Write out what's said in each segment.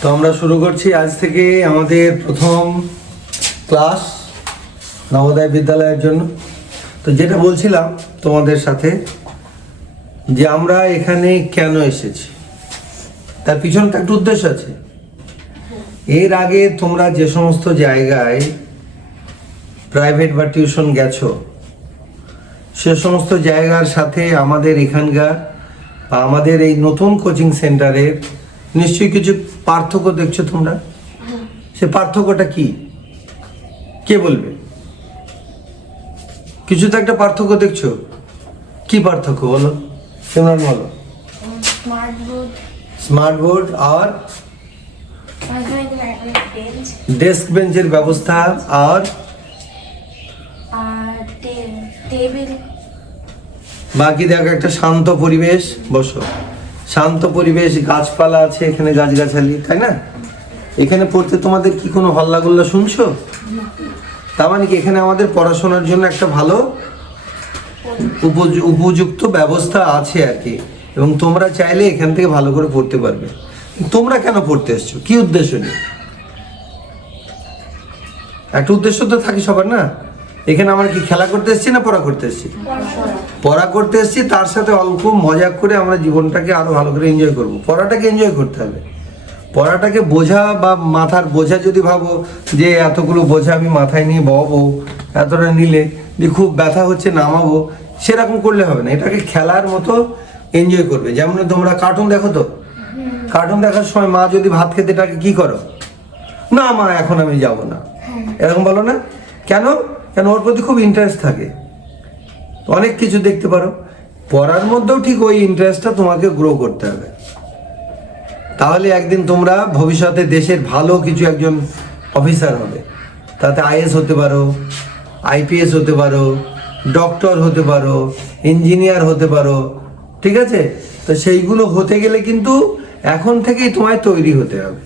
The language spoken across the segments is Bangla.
তো আমরা শুরু করছি আজ থেকে আমাদের প্রথম ক্লাস নবোদয় বিদ্যালয়ের জন্য। তো যেটা বলছিলাম তোমাদের সাথে যে আমরা এখানে কেন এসেছি তার পিছনে তো একটা উদ্দেশ্য আছে। এর আগে তোমরা যে সমস্ত জায়গায় প্রাইভেট বা টিউশন গেছো সে সমস্ত জায়গার সাথে আমাদের এখানকার বা আমাদের এই নতুন কোচিং সেন্টারের নিশ্চয়ই কিছু পার্থক্য দেখছো তোমরা। সে পার্থক্যটা কি কে বলবে? কিছু তো একটা পার্থক্য দেখছো, কি পার্থক্য বলো? সিমরান বলো। স্মার্ট বোর্ড আর ডেস্ক বেঞ্চের ব্যবস্থা আর টেবিল। বাকি দেখো একটা শান্ত পরিবেশ, বসো, শান্ত পরিবেশ, গাছপালা আছে এখানে, গাছগাছালি, তাই না? এখানে পড়তে তোমাদের কি কোনো হল্লাগুল্লা শুনছো? তার মানে কি এখানে আমাদের পড়াশোনার জন্য একটা ভালো উপযুক্ত ব্যবস্থা আছে আর কি, এবং তোমরা চাইলে এখান থেকে ভালো করে পড়তে পারবে। তোমরা কেন পড়তে এসছো, কি উদ্দেশ্য নিয়ে? একটা উদ্দেশ্য তো থাকে সবার না। এখানে আমরা কি খেলা করতে এসেছি না পড়া করতে এসেছি? পড়া করতে এসেছি, তার সাথে অল্প মজা করে আমরা জীবনটাকে আরো ভালো করে এনজয় করব। পড়াটাকে এনজয় করতে হবে। পড়াটাকে বোঝা বা মাথার বোঝা যদি ভাবো যে এতগুলো বোঝা আমি মাথায় নিয়ে বহবো, এতটা নিলে যে খুব ব্যথা হচ্ছে নামাবো, সেরকম করলে হবে না। এটাকে খেলার মতো এনজয় করবে। যেমন তোমরা কার্টুন দেখো, তো কার্টুন দেখার সময় মা যদি ভাত খেতে ডাকে কি করো? না মা এখন আমি যাব না, এরকম বলো না? কেন? কেন? ওর প্রতি খুব ইন্টারেস্ট থাকে, অনেক কিছু দেখতে পারো। পড়ার মধ্যেও ঠিক ওই ইন্টারেস্টটা তোমাকে গ্রো করতে হবে। তাহলে একদিন তোমরা ভবিষ্যতে দেশের ভালো কিছু একজন অফিসার হবে। তাতে আইএস হতে পারো, আইপিএস হতে পারো, ডক্টর হতে পারো, ইঞ্জিনিয়ার হতে পারো, ঠিক আছে? তো সেইগুলো হতে গেলে কিন্তু এখন থেকেই তোমায় তৈরি হতে হবে।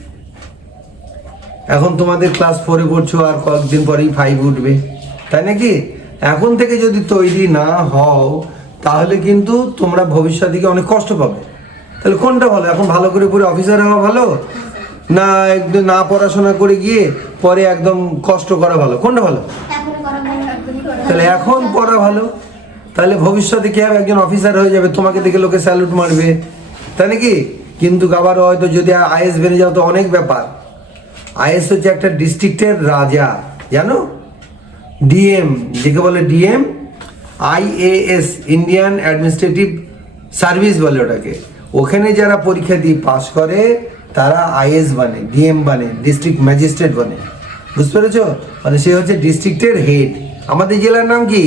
এখন তোমাদের ক্লাস 4-এ পড়ছো, আর কয়েকদিন পরেই 5 উঠবে, তাই নাকি? এখন থেকে যদি তৈরি না হও তাহলে কিন্তু তোমরা ভবিষ্যতে গিয়ে অনেক কষ্ট পাবে। তাহলে কোনটা ভালো? এখন ভালো করে পড়ে অফিসার হওয়া ভালো, না একদম না পড়াশোনা করে গিয়ে পরে একদম কষ্ট করা ভালো? কোনটা ভালো? তাহলে এখন পড়া ভালো। তাহলে ভবিষ্যতে কি হবে? একজন অফিসার হয়ে যাবে, তোমাকে দেখে লোকে স্যালুট মারবে, তাই নাকি? কিন্তু আবার হয়তো যদি আইএস বেড়ে যাও তো অনেক ব্যাপার। আইএস হচ্ছে একটা ডিস্ট্রিক্টের রাজা, জানো? ডিএম যেকে বলে, DM IAS, Indian administrative service বলে ওটাকে। ওখানে যারা পরীক্ষা দিয়ে পাস করে তারা আইএস বানে, ডিএম বানে, ডিস্ট্রিক্ট ম্যাজিস্ট্রেট বানে। বুঝতে পেরেছ? মানে সে হচ্ছে ডিস্ট্রিক্টের হেড। আমাদের জেলার নাম কি?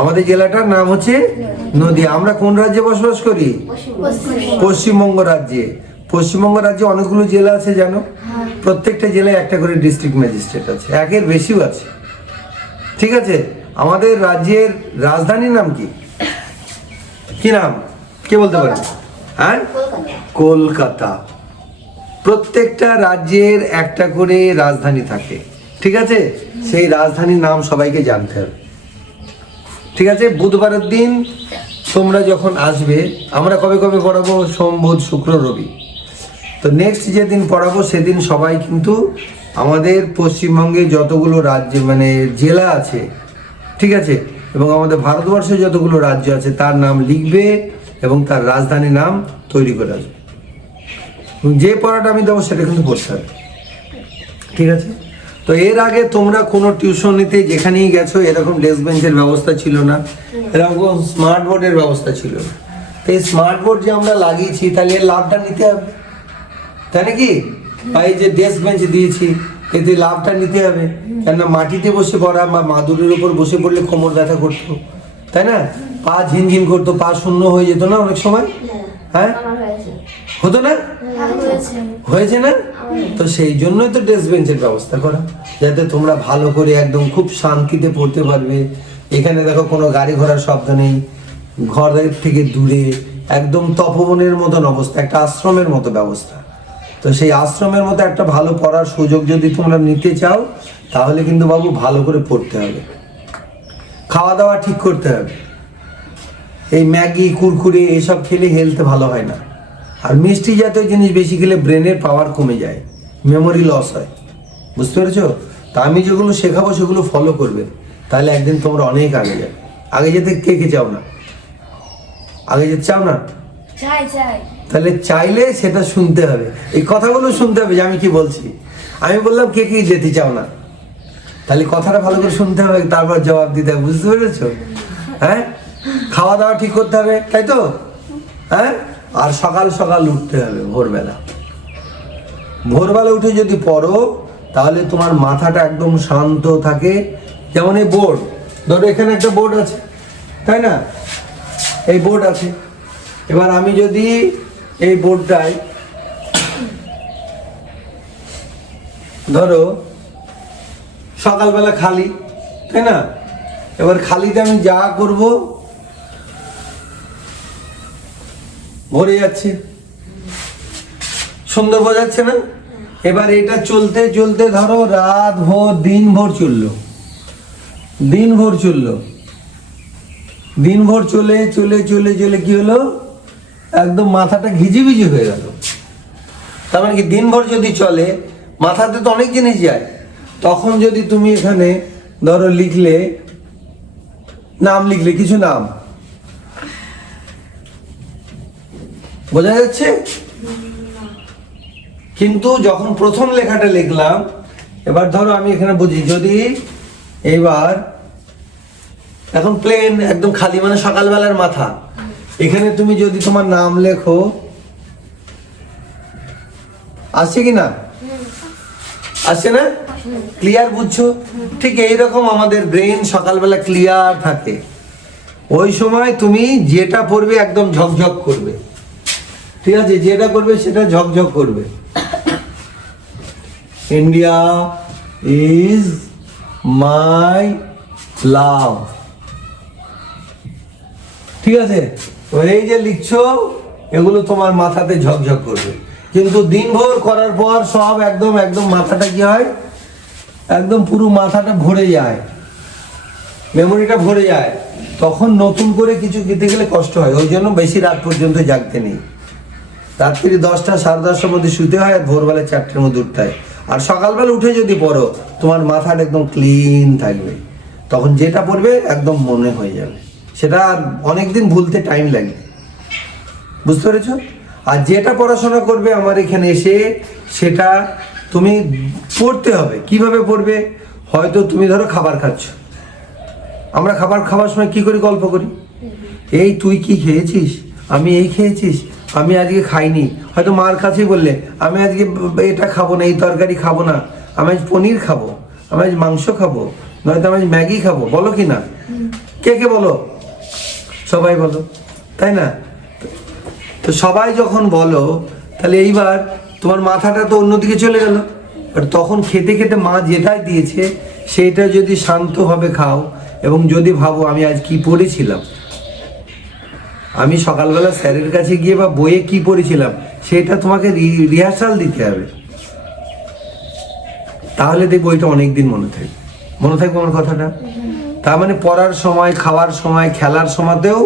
আমাদের জেলাটার নাম হচ্ছে নদীয়া। আমরা কোন রাজ্যে বসবাস করি? পশ্চিমবঙ্গ রাজ্যে। পশ্চিমবঙ্গ রাজ্যে অনেকগুলো জেলা আছে জানো? প্রত্যেকটা জেলায় একটা করে ডিস্ট্রিক্ট ম্যাজিস্ট্রেট আছে, একের বেশিও আছে, ঠিক আছে? আমাদের রাজ্যের রাজধানীর নাম কি? কি নাম? কে বলতে পারে? হ্যাঁ, কলকাতা। প্রত্যেকটা রাজ্যের একটা করে রাজধানী থাকে, ঠিক আছে? সেই রাজধানীর নাম সবাইকে জানতে হবে, ঠিক আছে? বুধবারের দিন তোমরা যখন আসবে, আমরা কবে কবে পড়াবো? সোম, বুধ, শুক্র, রবি। তো নেক্সট যেদিন পড়াবো সেদিন সবাই কিন্তু আমাদের পশ্চিমবঙ্গে যতগুলো রাজ্য মানে জেলা আছে, ঠিক আছে, এবং আমাদের ভারতবর্ষে যতগুলো রাজ্য আছে তার নাম লিখবে এবং তার রাজধানীর নাম তৈরি করে আসবে। যে পড়াটা আমি দেবো সেটা কিন্তু পড়তে হবে, ঠিক আছে? তো এর আগে তোমরা কোনো টিউশন নিতে যেখানেই গেছো এরকম ডেস্ক বেঞ্চের ব্যবস্থা ছিল না, এরকম স্মার্ট বোর্ডের ব্যবস্থা ছিল না। তো এই স্মার্ট বোর্ড যে আমরা লাগিয়েছি তাহলে এর লাভটা নিতে হবে, তাই নাকি? বা এই যে ডেস্ক বেঞ্চ দিয়েছি এতে লাভটা নিতে হবে। কেননা মাটিতে বসে পড়া বা মাদুরের উপর বসে পড়লে কোমর ব্যথা করতো, তাই না? পা ঝিনঝিন করতো, পা শূন্য হয়ে যেত না অনেক সময়? হ্যাঁ, হতো না? হয়েছে না? তো সেই জন্যই তো ডেস্ক বেঞ্চের ব্যবস্থা করা, যাতে তোমরা ভালো করে একদম খুব শান্তিতে পড়তে পারবে। এখানে দেখো কোনো গাড়ি ঘোড়ার শব্দ নেই, ঘরের থেকে দূরে একদম তপবনের মতন অবস্থা, একটা আশ্রমের মতো ব্যবস্থা। তো সেই আশ্রমের মতো একটা ভালো পড়ার সুযোগ যদি তোমরা নিতে চাও তাহলে কিন্তু বাবু ভালো করে পড়তে হবে, খাওয়া দাওয়া ঠিক করতে হবে। এই ম্যাগি, কুরকুরে এসব খেলে হেলথ ভালো হয় না। আর মিষ্টি জাতীয় জিনিস বেশি খেলে ব্রেনের পাওয়ার কমে যায়, মেমোরি লস হয়। বুঝতে পেরেছো? তা আমি যেগুলো শেখাবো সেগুলো ফলো করবে, তাহলে একদিন তোমরা অনেক আগে যাবে। আগে যেতে কে কে চাও না? আগে যেতে চাও না? চাই চাই। তাহলে চাইলে সেটা শুনতে হবে, এই কথাগুলো শুনতে হবে যে আমি কি বলছি। আমি বললাম কে কে যেতে চাও না, তাহলে কথাটা ভালো করে শুনতে হবে, তারপর জবাব দিতে হবে। বুঝতে পেরেছো? হ্যাঁ, খাওয়া দাওয়া ঠিক করতে হবে, তাই তো? হ্যাঁ, আর সকাল সকাল উঠতে হবে, ভোরবেলা। ভোরবেলা উঠে যদি পড়ো তাহলে তোমার মাথাটা একদম শান্ত থাকে। যেমন এই বোর্ড, ধরো এখানে একটা বোর্ড আছে, তাই না? এই বোর্ড আছে। এবার আমি যদি এই বোর্ডটায় ধরো সকালবেলা খালি, তাই না? এবার খালিতে আমি যা করব ভরে যাচ্ছে, সুন্দর বোঝাচ্ছে না? এবার এটা চলতে চলতে ধরো রাত ভোর দিন ভোর চললো, দিন ভোর চললো, দিন ভোর চলে চলে চলে চলে কি হলো, একদম মাথাটা ঘিজিবিজি হয়ে গেল। তার মানে কি, দিন ভোর যদি চলে মাথাতে তো অনেক জিনিস যায়। তখন যদি তুমি এখানে ধরো লিখলে, নাম লিখলে, কিছু নাম, বোঝা যাচ্ছে? কিন্তু যখন প্রথম লেখাটা লিখলাম, এবার ধরো আমি এখানে বুঝি, যদি এইবার এখন প্লেন একদম খালি, মানে সকালবেলার মাথা, এখানে তুমি যদি তোমার নাম লেখো, আসছে কি না? আসছে না? ক্লিয়ার বুঝছো? ঠিক এইরকম আমাদের ব্রেন সকালবেলা ক্লিয়ার থাকে। ওই সময় তুমি যেটা পড়বে একদম ঝকঝক করবে, ঠিক আছে? যেটা করবে সেটা ঝকঝক করবে। ইন্ডিয়া ইজ মাই লাভ, ঠিক আছে? এবার এই যে লিখছো, এগুলো তোমার মাথাতে ঝকঝক করবে। কিন্তু দিনভর করার পর সব একদম একদম মাথাটা কি হয়, একদম পুরো মাথাটা ভরে যায়, মেমোরিটা ভরে যায়। তখন নতুন করে কিছু দিতে গেলে কষ্ট হয়। ওই জন্য বেশি রাত পর্যন্ত জাগতে নেই। রাত্রি 10টা 10:30টার মধ্যে শুতে হয়, আর ভোরবেলা 4টার মধ্যে উঠতে হয়। আর সকালবেলা উঠে যদি পড়ো, তোমার মাথাটা একদম ক্লিন থাকবে, তখন যেটা পড়বে একদম মনে হয়ে যাবে। সেটা আর অনেকদিন ভুলতে টাইম লাগে। বুঝতে পেরেছো? আর যেটা পড়াশোনা করবে আমার এখানে এসে, সেটা তুমি পড়তে হবে। কিভাবে পড়বে? হয়তো তুমি ধরো খাবার খাচ্ছ, আমরা খাবার খাওয়ার সময় কি করি, গল্প করি। এই তুই কি খেয়েছিস, আমি এই খেয়েছিস, আমি আজকে খাইনি। হয়তো মার কাছেই বললে, আমি আজকে এটা খাবো না, এই তরকারি খাবো না, আমি আজ পনির খাবো, আমি আজ মাংস খাবো, নয়তো আমি আজ ম্যাগি খাবো। বলো কি না? কে কে বলো? সবাই বলো, তাই না? তো সবাই যখন বলো, তাহলে এইবার তোমার মাথাটা তো অন্যদিকে চলে গেল। আর তখন খেতে খেতে মা যেটাই দিয়েছে সেইটা যদি শান্তভাবে খাও, এবং যদি ভাবো আমি আজ কি পড়েছিলাম, আমি সকালবেলা স্যারের কাছে গিয়ে বা বইয়ে কি পড়েছিলাম, সেটা তোমাকে রিহার্সাল দিতে হবে। তাহলে দেখবো ওইটা অনেকদিন মনে থাকবে। মনে থাকবে আমার কথাটা? তার মানে পড়ার সময়, খাওয়ার সময়, খেলার সময়তেও,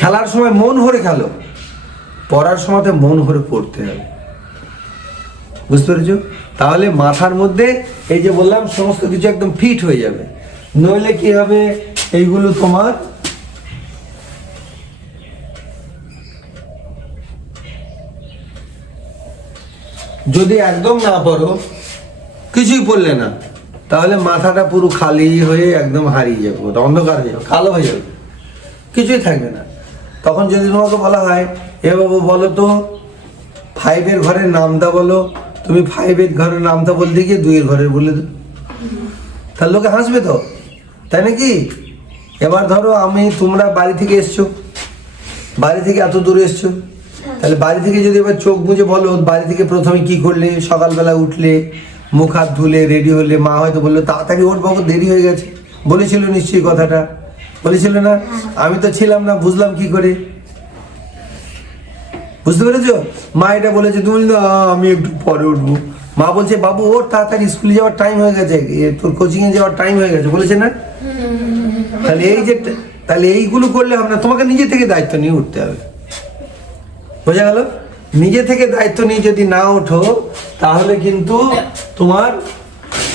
খেলার সময় মন ভরে খেলো, পড়ার সময়তে মন ভরে পড়তে হবে। বুঝতে পেরেছো? তাহলে মাথার মধ্যে এই যে বললাম সমস্ত কিছু একদম ফিট হয়ে যাবে। নইলে কি হবে, এইগুলো তোমার যদি একদম না পড়ো, কিছুই পড়লে না, তাহলে মাথাটা পুরো খালি হয়ে একদম হারিয়ে যাবে, অন্ধকার হয়ে যাবে, কালো হয়ে যাবে, কিছুই থাকবে না। তখন যদি তোমাকে বলা হয়, এ বাবু বলো তো 5-এর ঘরের নামটা বলো, তুমি 5-এর ঘরের নামটা বলতে গিয়ে 2-এর ঘরের বলে দাও, তার লোকে হাসবে তো, তাই নাকি? এবার ধরো তোমরা বাড়ি থেকে এসছো, বাড়ি থেকে এত দূরে এসছো, তাহলে বাড়ি থেকে যদি এবার চোখ বুঝে বলো, বাড়ি থেকে প্রথমে কি করলে, সকালবেলা উঠলে, মুখ হাত ধুলে, রেডি হলে, মা হয়তো বললো তাড়াতাড়ি ওঠ বাবু, দেরি হয়ে গেছে। বলেছিল নিশ্চয়ই কথাটা, বলেছিল না? আমি তো ছিলাম না, বুঝলাম কি করে? বুঝতে পেরেছো? মা এটা বলেছে, তুমি আমি একটু পরে উঠবো। মা বলছে বাবু ওর তাড়াতাড়ি, স্কুলে যাওয়ার টাইম হয়ে গেছে, তোর কোচিং এ যাওয়ার টাইম হয়ে গেছে, বলেছে না? তাহলে এইগুলো করলে হবে না, তোমাকে নিজে থেকে দায়িত্ব নিয়ে উঠতে হবে। বোঝা গেল? নিজে থেকে দায়িত্ব নিয়ে যদি না ওঠো তাহলে কিন্তু তোমার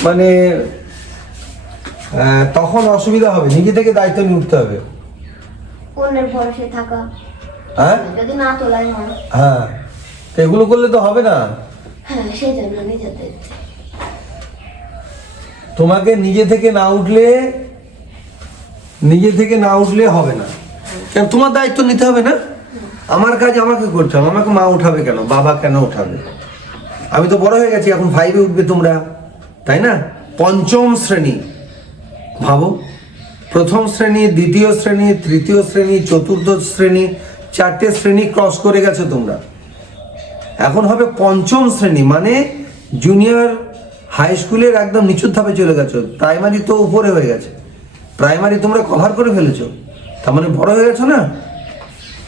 মানে তখন অসুবিধা হবে। নিজে থেকে দায়িত্ব নিয়ে উঠতে হবে। অন্যের ভরসে থাকা, হ্যাঁ যদি না তোলাই হয়। হ্যাঁ, তো এগুলো করলে তো হবে না। হ্যাঁ, সেই জন্য নিজেদের তোমাকে নিজে থেকে না উঠলে হবে না। কেন, তোমার দায়িত্ব নিতে হবে না? আমার কাজ আমাকে করতে হবে। আমাকে মা উঠাবে কেন, বাবা কেন উঠাবে? আমি তো বড় হয়ে গেছি, এখন 5-এ উঠবে তোমরা, তাই না? 5ম শ্রেণী, ভাবো, 1ম শ্রেণী, 2য় শ্রেণী, 3য় শ্রেণী, 4র্থ শ্রেণী, 4টে শ্রেণী ক্রস করে গেছো তোমরা। এখন হবে 5ম শ্রেণী, মানে জুনিয়র হাই স্কুলের একদম নিচুর ধাপে চলে গেছো। প্রাইমারি তো উপরে হয়ে গেছে, প্রাইমারি তোমরা কভার করে ফেলেছো, তার মানে বড় হয়ে গেছো না?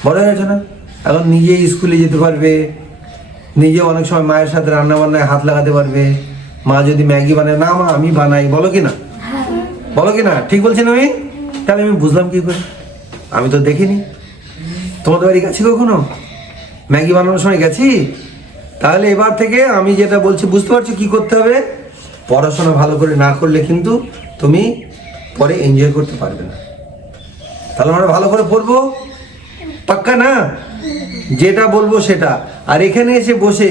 বড় হয়ে গেছো না? এখন নিজে স্কুলে যেতে পারবে, নিজে অনেক সময় মায়ের সাথে রান্না বান্নায় হাত লাগাতে পারবে। মা যদি ম্যাগি বানায়, না মা আমি বানাই, বলো কি না? বলো কি না? ঠিক বলছি না আমি? তাহলে আমি বুঝলাম কি করে? আমি তো দেখিনি। তোমাদের বাড়ি গেছি কখনো? ম্যাগি বানানোর সময় গেছি? তাহলে এবার থেকে আমি যেটা বলছি বুঝতে পারছো কি করতে হবে? পড়াশোনা ভালো করে না করলে কিন্তু তুমি পরে এনজয় করতে পারবে না। তাহলে আমরা ভালো করে পড়বো, পাক্কা না? যেটা বলবো সেটা। আর এখানে এসে বসে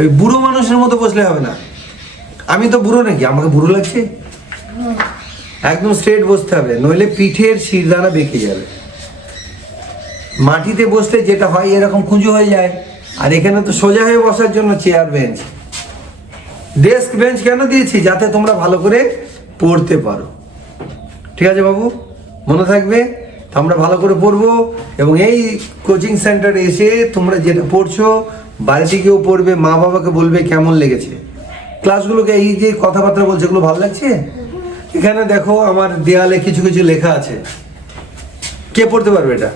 ওই বুড়ো মানুষের মতো বসলে হবে না। আমি তো বুড়ো নাকি, আমাকে বুড়ো লাগছে? একদম স্ট্রেট বসতে হবে, নইলে পিঠের শিরদাঁড়া বেঁকে যাবে। মাটিতে বসলে যেটা হয় এরকম কুঁজো হয়ে যায়। আর এখানে তো সোজা হয়ে বসার জন্য চেয়ার বেঞ্চ, ডেস্ক বেঞ্চ কেন দিয়েছি? যাতে তোমরা ভালো করে পড়তে পারো। ঠিক আছে বাবু, মনে থাকবে? তো আমরা ভালো করে পড়বো, এবং এই কোচিং সেন্টারে এসে তোমরা যেটা পড়ছো বাড়িতে গিয়েও পড়বে, মা বাবাকে বলবে কেমন লেগেছে ক্লাসগুলোকে। এই যে কথাবার্তা বলছে এগুলো ভালো লাগছে? এখানে দেখো আমার দেয়ালে কিছু কিছু লেখা আছে, কে পড়তে পারবে এটা?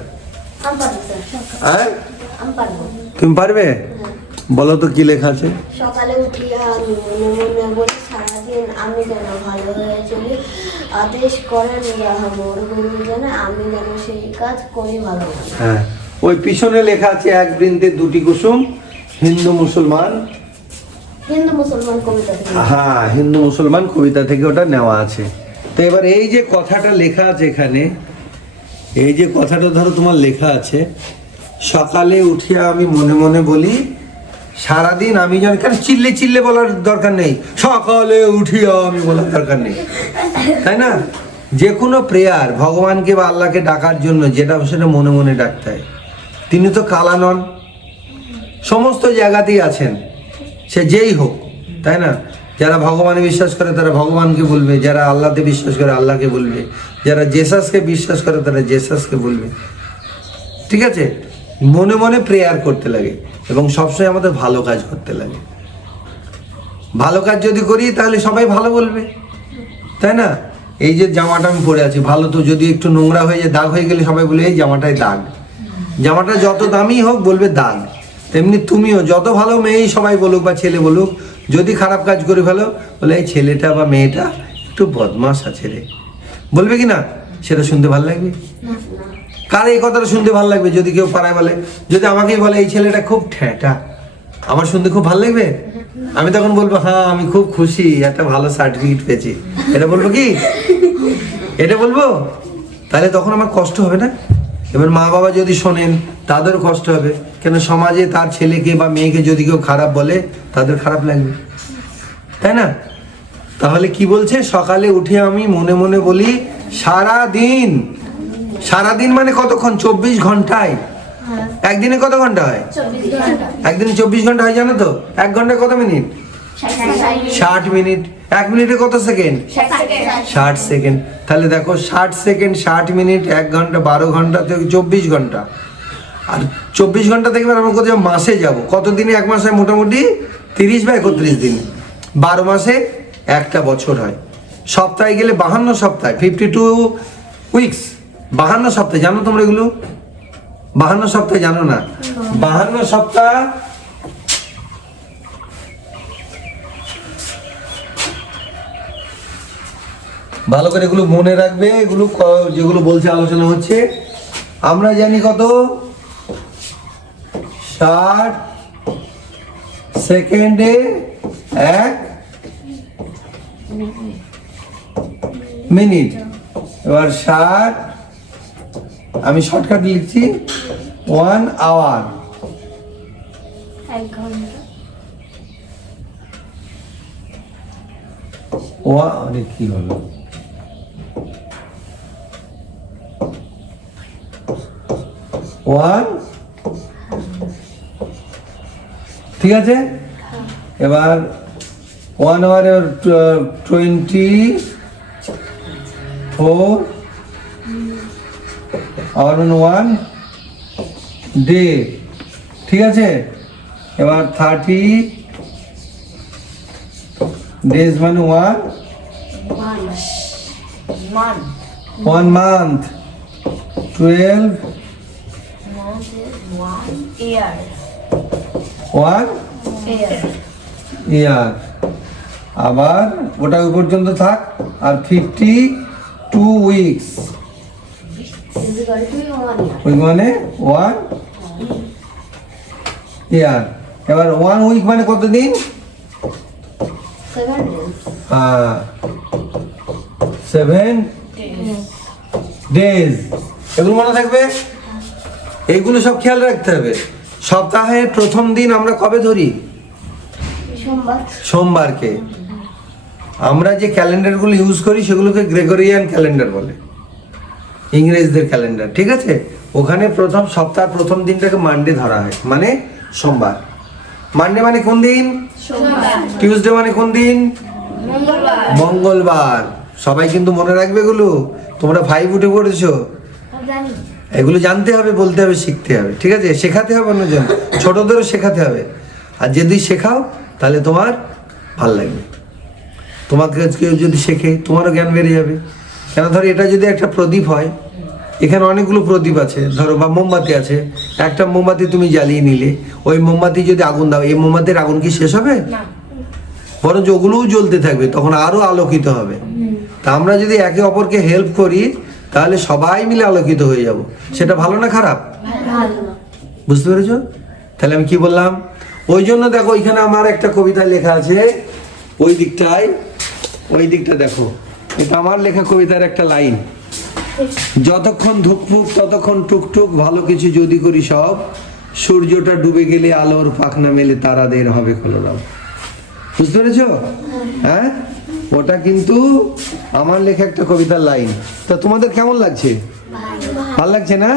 আমি পারবো স্যার, হ্যাঁ, আমি পারবো। তুমি পারবে? বলো তো কি লেখা আছে। সকালে উঠিয়া আমি মনে মনে বলি, সারাদিন আমি যেন ভালো হয়ে চলি, আদেশ করেন মোর গুরু যেন আমি যেন সেই কাজ করি ভালো। হ্যাঁ, ওই পিছনে লেখা আছে, এক বৃন্তে দুটি কুসুম, হিন্দু মুসলমান। হিন্দু মুসলমান কবিতা থেকে। হ্যাঁ, হিন্দু মুসলমান কবিতা থেকে ওটা নেওয়া আছে। তো এবার এই যে কথাটা লেখা আছে এখানে, এই যে কথাটা ধরো তোমার লেখা আছে, সকালে উঠিয়া আমি মনে মনে বলি, সারাদিন আমি যেন, কেন চিল্লে চিল্লে বলার দরকার নেই, সকালে উঠিয়া আমি বলার দরকার নেই, তাই না? যে কোনো প্রেয়ার ভগবানকে বা আল্লাহকে ডাকার জন্য যেটা সেটা মনে মনে ডাকতে হয়। তিনি তো কালা নন, সমস্ত জায়গাতেই আছেন, সে যেই হোক, তাই না? যারা ভগবানে বিশ্বাস করে তারা ভগবানকে বলবে, যারা আল্লাহতে বিশ্বাস করে আল্লাহকে বলবে, যারা জেসাসকে বিশ্বাস করে তারা জেসাসকে বলবে। ঠিক আছে? মনে মনে প্রেয়ার করতে লাগে, এবং সবসময় আমাদের ভালো কাজ করতে লাগে। ভালো কাজ যদি করি তাহলে সবাই ভালো বলবে, তাই না? এই যে জামাটা আমি পরে আছি, ভালো তো, যদি একটু নোংরা হয়ে যায়, দাগ হয়ে গেলে সবাই বলে এই জামাটায় দাগ। জামাটা যত দামি হোক বলবে দাগ। তেমনি তুমিও যত ভালো মেয়েই সবাই বলুক বা ছেলে বলুক, যদি খারাপ কাজ করে ফেলো বলে এই ছেলেটা বা মেয়েটা একটু বদমাস আছে রে, বলবে কি না? সেটা শুনতে ভালো লাগবে? কার এই কথাটা শুনতে ভালো লাগবে? যদি কেউ পাড়ায় বলে, যদি আমাকেই বলে এই ছেলেটা খুব ঠেটা, আমার শুনতে খুব ভালো লাগবে? আমি তখন বলবো হ্যাঁ আমি খুব খুশি, একটা ভালো সার্টিফিকেট পেয়েছি, এটা বলবো কি? এটা বলবো? তাহলে তখন আমার কষ্ট হবে না? এবার মা বাবা যদি শোনেন তাদেরও কষ্ট হবে, কেন সমাজে তার ছেলেকে বা মেয়েকে যদি কেউ খারাপ বলে তাদের খারাপ লাগবে, তাই না? তাহলে কি বলছে, সকালে উঠে আমি মনে মনে বলি, সারাদিন, সারাদিন মানে কতক্ষণ? 24 ঘন্টায়। একদিনে কত ঘন্টা হয়? 24 ঘন্টা। একদিনে 24 ঘন্টা হয় জানো তো? 1 ঘন্টায় কত মিনিট? 60 মিনিট। 1 মিনিটে কত সেকেন্ড? 60 সেকেন্ড। তাহলে দেখো 60 সেকেন্ড, 60 মিনিট, 1 ঘন্টা, 12 ঘন্টা থেকে 24 ঘন্টা। আর 24 ঘন্টা থেকে আমরা কোথাও মাসে যাব, কত দিনে? 1 মাসে মোটামুটি 30 বা 31 দিন। 12 মাসে একটা বছর হয়। সপ্তাহে গেলে 52 সপ্তাহ, 52 উইকস, 52 সপ্তাহ। জানো তোমরা এগুলো? 52 সপ্তাহ জানো না? 52 সপ্তাহ ভালো করে এগুলো মনে রাখবে। এগুলো যেগুলো বলছে, আলোচনা হচ্ছে, আমরা জানি কত? 60 সেকেন্ডে 1 মিনিট। এবার 60, আমি শর্টকাট লিখছি 1 আওয়ার। 1 ঘন্টা। আরে কি হলো, 1, ঠিক আছে। এবার 1 আওয়ারে 24 আওয়ার মানে 1 ডে, ঠিক আছে। এবার 30 ডেজ মানে 1 মান্থ। 12 1 ইয়ার। আবার ওটা ওই পর্যন্ত থাক। আর 52 উইকস, ওই মানে 1 ইয়ার। এবার 1 উইক মানে কতদিন? 7 ডেজ। এগুলো মনে থাকবে, এইগুলো সব খেয়াল রাখতে হবে। সপ্তাহের প্রথম দিন আমরা কবে ধরি? সোমবারকে। আমরা যে ক্যালেন্ডারগুলো ইউজ করি সেগুলোকে গ্রেগরিয়ান ক্যালেন্ডার বলে, ইংরেজদের ক্যালেন্ডার, ঠিক আছে। ওখানে প্রথম সপ্তাহের প্রথম দিনটাকে মানডে ধরা হয়, মানে সোমবার। মানডে মানে কোন দিন? টিউসডে মানে কোন দিন? মঙ্গলবার। সবাই কিন্তু মনে রাখবে এগুলো, তোমরা 5 উঠে পড়েছো, এগুলো জানতে হবে, বলতে হবে, শিখতে হবে, ঠিক আছে। শেখাতে হবে অন্যজন, ছোটদেরও শেখাতে হবে। আর যদি শেখাও তাহলে তোমার ভাল লাগবে, তোমাকে কেউ যদি শেখে তোমারও জ্ঞান বেড়ে যাবে। কেন ধরো এটা যদি একটা প্রদীপ হয়, এখানে অনেকগুলো প্রদীপ আছে ধরো, বা মোমবাতি আছে, একটা মোমবাতি তুমি জ্বালিয়ে নিলে, ওই মোমবাতি যদি আগুন দাও, এই মোমবাতির আগুন কি শেষ হবে? বরঞ্চ ওগুলোও জ্বলতে থাকবে, তখন আরো আলোকিত হবে। তা আমরা যদি একে অপরকে হেল্প করি তাহলে সবাই মিলে আলোকিত হয়ে যাব। সেটা ভালো না খারাপ? বুঝতে পেরেছো? তাহলে আমি কি বললাম? ওই জন্য দেখো এখানে আমার একটা কবিতা লেখা আছে, ওই দিকটা দেখো, এটা আমার লেখা কবিতার একটা লাইন। যতক্ষণ ধুকপুক ততক্ষণ টুকটুক, ভালো কিছু যদি করি সব, সূর্যটা ডুবে গেলে আলোর পাখনা মেলে তারাদের হবে কলরব। বুঝতে পেরেছো? হ্যাঁ, ওটা কিন্তু আমার লেখা একটা কবিতার লাইন। তা তোমাদের কেমন লাগছে? ভালো লাগছে না?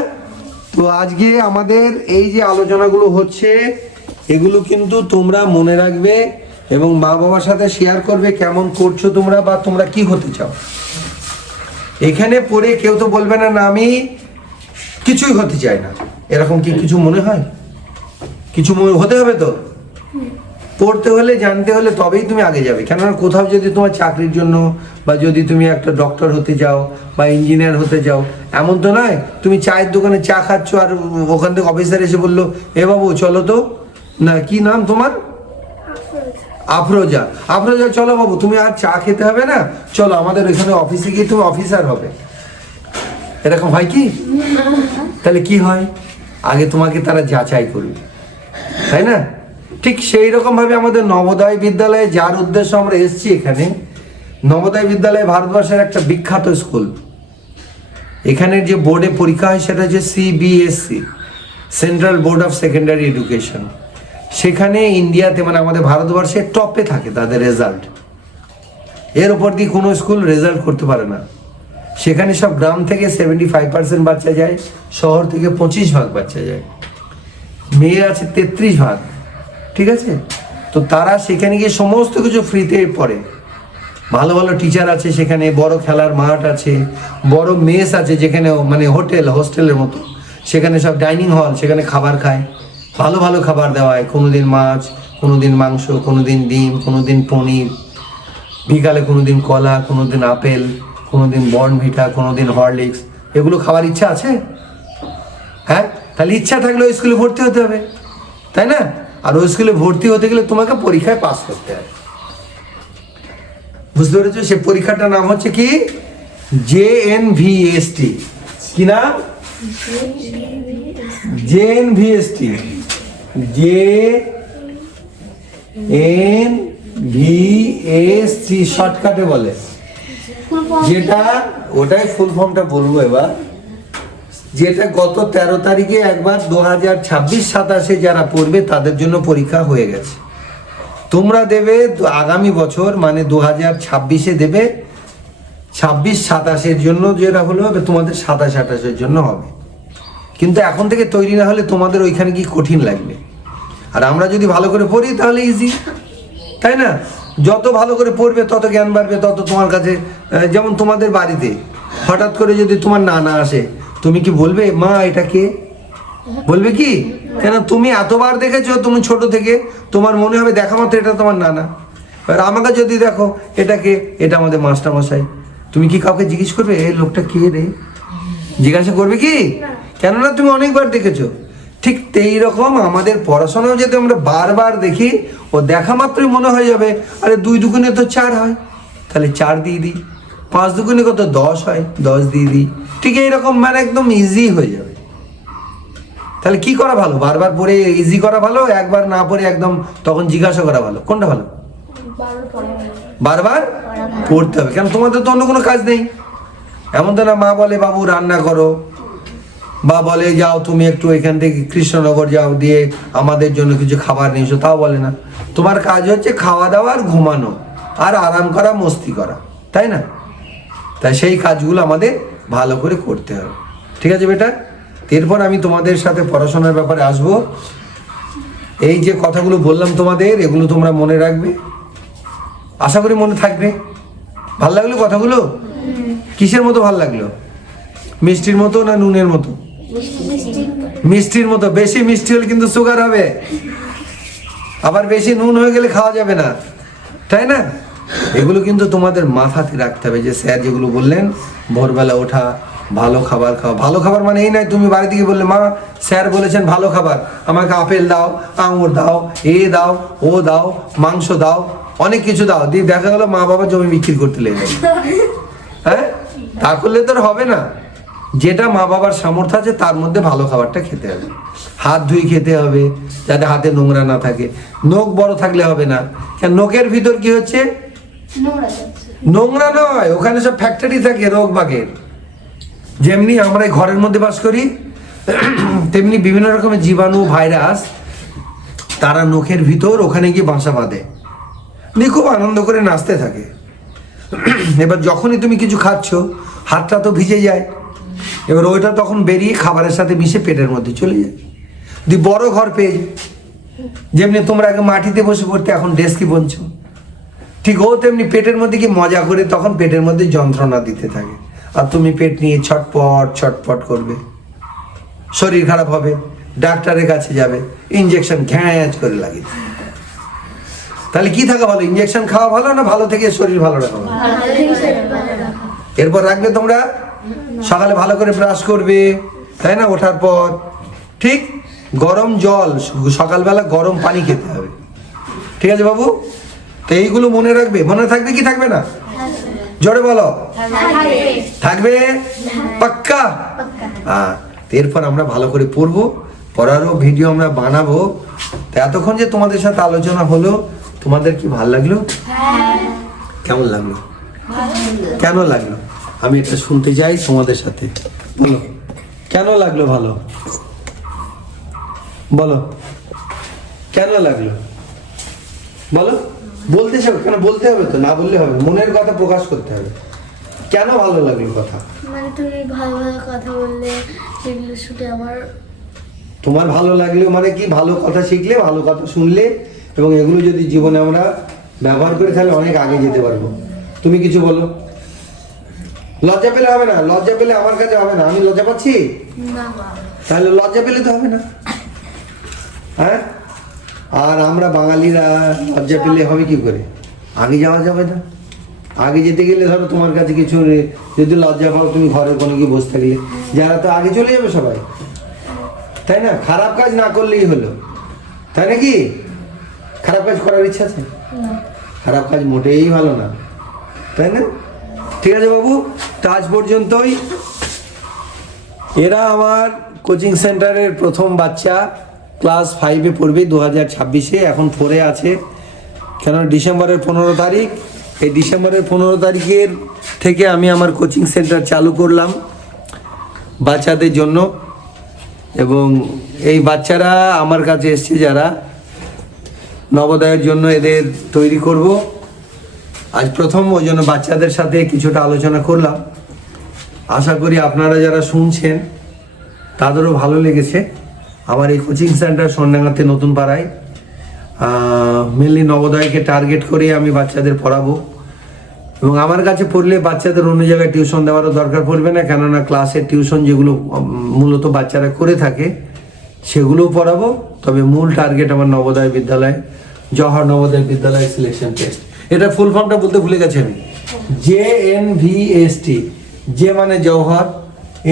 তো আজকে আমাদের এই যে আলোচনাগুলো হচ্ছে, এগুলো কিন্তু তোমরা মনে রাখবে এবং মা বাবার সাথে শেয়ার করবে কেমন করছো তোমরা, বা তোমরা কি হতে চাও। এখানে পড়ে কেউ তো বলবে না না আমি কিছুই হতে চাই না, এরকম কি কিছু মনে হয়? কিছু হতে হবে তো, পড়তে হলে, জানতে হলে তবেই তুমি আগে যাবে। কেননা কোথাও যদি তোমার চাকরির জন্য, বা যদি তুমি একটা ডক্টর হতে যাও বা ইঞ্জিনিয়ার হতে যাও, এমন তো নয় তুমি চায়ের দোকানে চা খাচ্ছ আর ওখান থেকে অফিসার এসে বললো এ বাবু চলো তো, না কি নাম তোমার? আফরোজা। আফরোজা চলো বাবু, তুমি আর চা খেতে হবে না, চলো আমাদের ওইখানে অফিসে গিয়ে তুমি অফিসার হবে। এরকম হয় কি? তাহলে কি হয়? আগে তোমাকে তারা যাচাই করবে, তাই না? ঠিক সেই রকম ভাবে আমাদের নবোদয় বিদ্যালয়ে, যার উদ্দেশ্য আমরা এসেছি এখানে, নবোদয় বিদ্যালয় ভারতবর্ষের একটা বিখ্যাত স্কুল। এখানের যে বোর্ডে পরীক্ষা হয় সেটা হচ্ছে CBSE, central board of secondary education. সেখানে ইন্ডিয়াতে, মানে আমাদের ভারতবর্ষে টপে থাকে তাদের রেজাল্ট। এর উপর দিয়ে কোনো স্কুল রেজাল্ট করতে পারে না। সেখানে সব গ্রাম থেকে 75% বাচ্চা যায়, শহর থেকে 25% বাচ্চা যায়, মেয়ে আছে 33%, ঠিক আছে। তো তারা সেখানে গিয়ে সমস্ত কিছু ফ্রিতে পড়ে, ভালো ভালো টিচার আছে সেখানে, বড় খেলার মাঠ আছে, বড় মেস আছে যেখানে মানে হোস্টেলের মতো, সেখানে সব ডাইনিং হল, সেখানে খাবার খায়, ভালো ভালো খাবার দেওয়া হয়। কোনোদিন মাছ, কোনোদিন মাংস, কোনোদিন ডিম, কোনোদিন পনির, বিকালে কোনোদিন কলা, কোনোদিন আপেল, কোনোদিন বর্নভিটা, কোনোদিন হরলিক্স। এগুলো খাবার ইচ্ছা আছে? হ্যাঁ, তাহলে ইচ্ছা থাকলে ওই স্কুলে ভর্তি হতে হবে, তাই না? আর ওই স্কুলে ভর্তি হতে গেলে তোমাকে পরীক্ষায় পাস করতে হবে। বুঝতে পেরেছো? সে পরীক্ষাটার নাম হচ্ছে কি? JNVST। কি নাম? JNVST। NVSC শর্টকাটে বলে, যেটা ওটাই ফুল ফর্মটা বলবো এবার। যেটা গত 13 তারিখে একবার 2026-27 যারা পড়বে তাদের জন্য পরীক্ষা হয়ে গেছে। তোমরা দেবে আগামী বছর মানে 2026-এ দেবে, 26-27 জন্য যেটা হলো তোমাদের 27-28 জন্য হবে। কিন্তু এখন থেকে তৈরি না হলে তোমাদের ওইখানে কি কঠিন লাগবে। আর আমরা যদি ভালো করে পড়ি তাহলে ইজি, তাই না? যত ভালো করে পড়বে তত জ্ঞান বাড়বে, তত তোমার কাছে। যেমন তোমাদের বাড়িতে হঠাৎ করে যদি তোমার নানা আসে, তুমি কি বলবে মা এটা কে? বলবে কি? কেন তুমি এতবার দেখেছো, তুমি ছোট থেকে, তোমার মনে হবে দেখা মাত্র এটা তোমার নানা। আর আমাকে যদি দেখো এটা কে, এটা আমাদের মাস্টার মশাই, তুমি কি কাউকে জিজ্ঞেস করবে এই লোকটা কে রে? জিজ্ঞাসা করবে কি? কেননা তুমি অনেকবার দেখেছো। ঠিক এই রকম আমাদের পড়াশোনাও যদি আমরা বারবার দেখি, ও দেখা মাত্রই মনে হয়ে যাবে আরে 2 দুগুণে তো 4 হয়, তাহলে 4 দিয়ে দিই। 5 দুগুণে কত 10 হয়, 10 দিয়ে দিই। ঠিক এইরকম মানে একদম ইজি হয়ে যাবে। তাহলে কি করা ভালো? বারবার পড়ে ইজি করা ভালো, একবার না পড়ে একদম তখন জিজ্ঞাসা করা ভালো? কোনটা ভালো? বারবার পড়তে হবে। কেন তোমাদের তো অন্য কোনো কাজ নেই। এমন তো না মা বলে বাবু রান্না করো, বা বলে যাও তুমি একটু এখান থেকে কৃষ্ণনগর যাও, দিয়ে আমাদের জন্য কিছু খাবার নিয়ে এসো, তাও বলে না। তোমার কাজ হচ্ছে খাওয়া দাওয়া আর ঘুমানো আর আরাম করা, মস্তি করা, তাই না? তাই সেই কাজগুলো আমাদের ভালো করে করতে হবে। ঠিক আছে বেটা? এরপর আমি তোমাদের সাথে পড়াশোনার ব্যাপারে আসবো। এই যে কথাগুলো বললাম তোমাদের, এগুলো তোমরা মনে রাখবে, আশা করি মনে থাকবে। ভাল লাগলো কথাগুলো? কিসের মতো ভাল লাগলো? মিষ্টির মতো না নুনের মতো? মিষ্টির মতো। বেশি মিষ্টি হলে কিন্তু সুগার হবে, আবার বেশি নুন হয়ে গেলে খাওয়া যাবে না, তাই না? এগুলো কিন্তু তোমাদের মাথাতে রাখতে হবে, যে স্যার যেগুলো বললেন, ভোরবেলা ওঠা, ভালো খাবার খাওয়া। ভালো খাবার মানে এই নয় তুমি বাড়ি থেকে বললে মা স্যার বলেছেন ভালো খাবার, আমাকে আপেল দাও, আঙুর দাও, এ দাও, ও দাও, মাংস দাও, অনেক কিছু দাও, দিয়ে দেখা গেলো মা বাবা জমি বিক্রি করতে লেগে গেল। হ্যাঁ, তা করলে তো হবে না। যেটা মা বাবার সামর্থ্য আছে তার মধ্যে ভালো খাবারটা খেতে হবে। হাত ধুই খেতে হবে, যাতে হাতে নোংরা না থাকে। নখ বড় থাকলে হবে না, কেন নখের ভিতর কি হচ্ছে? নোংরা নয়, ওখানে সব ফ্যাক্টরি থাকে রোগ বাগের। যেমনি আমরা এই ঘরের মধ্যে বাস করি, তেমনি বিভিন্ন রকমের জীবাণু, ভাইরাস, তারা নখের ভিতর ওখানে গিয়ে বাসা বাঁধে, নিয়ে খুব আনন্দ করে নাচতে থাকে। এবার যখনই তুমি কিছু খাচ্ছ, হাতটা তো ভিজে যায়, এবার ওইটা তখন বেরিয়ে খাবারের সাথে মিশে পেটের মধ্যে চলে যায়, দিয়ে বড় ঘর পেয়ে যায়। যেমনি তোমরা আগে মাটিতে বসে পড়তে, এখন ডেস্কে বলছো, ঠিক ও তেমনি পেটের মধ্যে কি মজা করে তখন পেটের মধ্যে যন্ত্রণা দিতে থাকে, আর তুমি পেট নিয়ে ছটপট ছটপট করবে, শরীর খারাপ হবে, ডাক্তারের কাছে যাবে, ইঞ্জেকশন ঘ্যাঁচ করে লাগিয়ে। তাহলে কি থাকা ভালো? ইঞ্জেকশন খাওয়া ভালো না ভালো থেকে শরীর ভালো রাখা ভালো? এরপর রাখবে তোমরা সকালে ভালো করে ব্রাশ করবে, তাই না? ওঠার পর ঠিক গরম জল, সকালবেলা গরম পানি খেতে হবে। ঠিক আছে বাবু? তো এইগুলো মনে রাখবে। মনে থাকবে কি থাকবে না? জোরে বলো। থাকবে? পাক্কা? হ্যাঁ। এরপর আমরা ভালো করে পড়বো, পড়ারও ভিডিও আমরা বানাবো। তো এতক্ষণ যে তোমাদের সাথে আলোচনা হলো, তোমাদের কি ভালো লাগলো? কেমন লাগলো? কেন লাগলো? আমি এটা শুনতে চাই তোমাদের সাথে। বলো কেন লাগলো? ভালো বলো, কেন লাগলো বলো। বলতে চাও কেন? বলতে হবে তো, না বললে হবে, মনের কথা প্রকাশ করতে হবে। কেন ভালো লাগলো কথা? মানে তুমি ভালো ভালো কথা বললে, সেগুলো শুনে আমার। তোমার ভালো লাগলো মানে কি? ভালো কথা শিখলে, ভালো কথা শুনলে, এবং এগুলো যদি জীবনে আমরা ব্যবহার করি তাহলে অনেক আগে যেতে পারবো। তুমি কিছু বলো। লজ্জা পেলে হবে না, লজ্জা পেলে আমার কাছে হবে না। আমি লজ্জা পাচ্ছি? তাহলে লজ্জা পেলে তো হবে না। হ্যাঁ, আর আমরা বাঙালিরা লজ্জা পেলে হবে কি করে? আগে যাওয়া যাবে না। আগে যেতে গেলে ধরো তোমার কাছে কিছু যদি লজ্জা পাও, তুমি ঘরে কোনো গিয়ে বসে থাকলে, যারা তো আগে চলে যাবে সবাই, তাই না? খারাপ কাজ না করলেই হলো, তাই নাকি? খারাপ কাজ করার ইচ্ছা আছে? খারাপ কাজ মোটেই ভালো না, তাই না? ঠিক আছে বাবু, তো আজ পর্যন্তই। এরা আমার কোচিং সেন্টারের প্রথম বাচ্চা, ক্লাস 5-এ পড়বে 2026-এ, এখন 4-এ আছে। কেন ডিসেম্বরের 15 তারিখ, এই ডিসেম্বরের 15 তারিখের থেকে আমি আমার কোচিং সেন্টার চালু করলাম বাচ্চাদের জন্য। এবং এই বাচ্চারা আমার কাছে এসছে যারা, নবোদয়ের জন্য এদের তৈরি করব। আজ প্রথম, ওই জন্য বাচ্চাদের সাথে কিছুটা আলোচনা করলাম। আশা করি আপনারা যারা শুনছেন তাদেরও ভালো লেগেছে। আমার এই কোচিং সেন্টার সোনাডাঙ্গাতে নতুন পাড়ায়, মেনলি নবোদয়কে টার্গেট করে আমি বাচ্চাদের পড়াবো। এবং আমার কাছে পড়লে বাচ্চাদের অন্য জায়গায় টিউশন দেওয়ারও দরকার পড়বে না, কেননা ক্লাসের টিউশন যেগুলো মূলত বাচ্চারা করে থাকে সেগুলোও পড়াবো। তবে মূল টার্গেট আমার নবোদয় বিদ্যালয়, জওহর নবোদয় বিদ্যালয় সিলেকশন টেস্ট। এটা ফুল ফর্মটা বলতে ভুলে গেছি আমি, JNVST। যে মানে জওহর,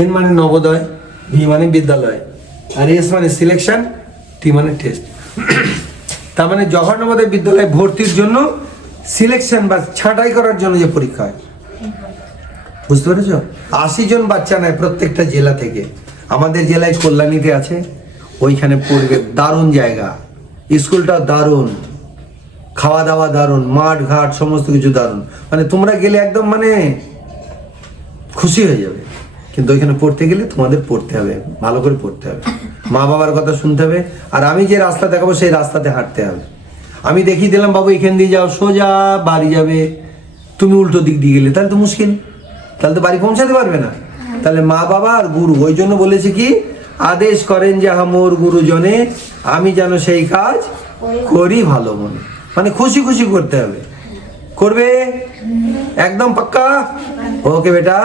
N মানে নবোদয়, V মানে বিদ্যালয়, আর S মানে সিলেকশন, T মানে টেস্ট। তার মানে জওহর নবোদয় বিদ্যালয়ে ভর্তির জন্য সিলেকশন বা ছাঁটাই করার জন্য যে পরীক্ষা হয়, বুঝতে পেরেছ? 80 জন বাচ্চা নেয় প্রত্যেকটা জেলা থেকে। আমাদের জেলায় কল্যাণীতে আছে, ওইখানে পড়বে। দারুণ জায়গা, স্কুলটা দারুণ, খাওয়া দাওয়া দারুণ, মাঠ ঘাট সমস্ত কিছু দারুণ। মানে তোমরা গেলে একদম মানে খুশি হয়ে যাবে। কিন্তু ওইখানে পড়তে গেলে তোমাদের পড়তে হবে, ভালো করে পড়তে হবে, মা বাবার কথা শুনতে হবে। আর আমি যে রাস্তা দেখাবো সেই রাস্তাতে হাঁটতে হবে। আমি দেখিয়ে দিলাম বাবু এখান দিয়ে যাও, সোজা বাড়ি যাবে, তুমি উল্টো দিক দিয়ে গেলে তাহলে তো মুশকিল, তাহলে তো বাড়ি পৌঁছাতে পারবে না। তাহলে মা বাবা আর গুরু, ওই জন্য বলেছে কি, আদেশ করেন যাহা মোর গুরুজনে, আমি যেন সেই কাজ করি ভালো মনে। মানে খুশি খুশি করতে হবে। করবে একদম পাক্কা? ওকে বেটা,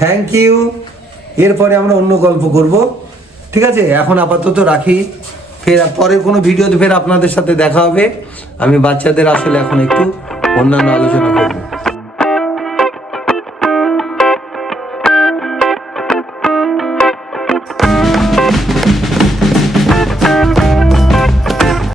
থ্যাংক ইউ। এরপরে আমরা অন্য গল্প করব, ঠিক আছে? এখন আপাতত রাখি, ফের পরের কোনো ভিডিওতে ফের আপনাদের সাথে দেখা হবে। আমি বাচ্চাদের আসলে এখন একটু অন্যান্য আলোচনা করব।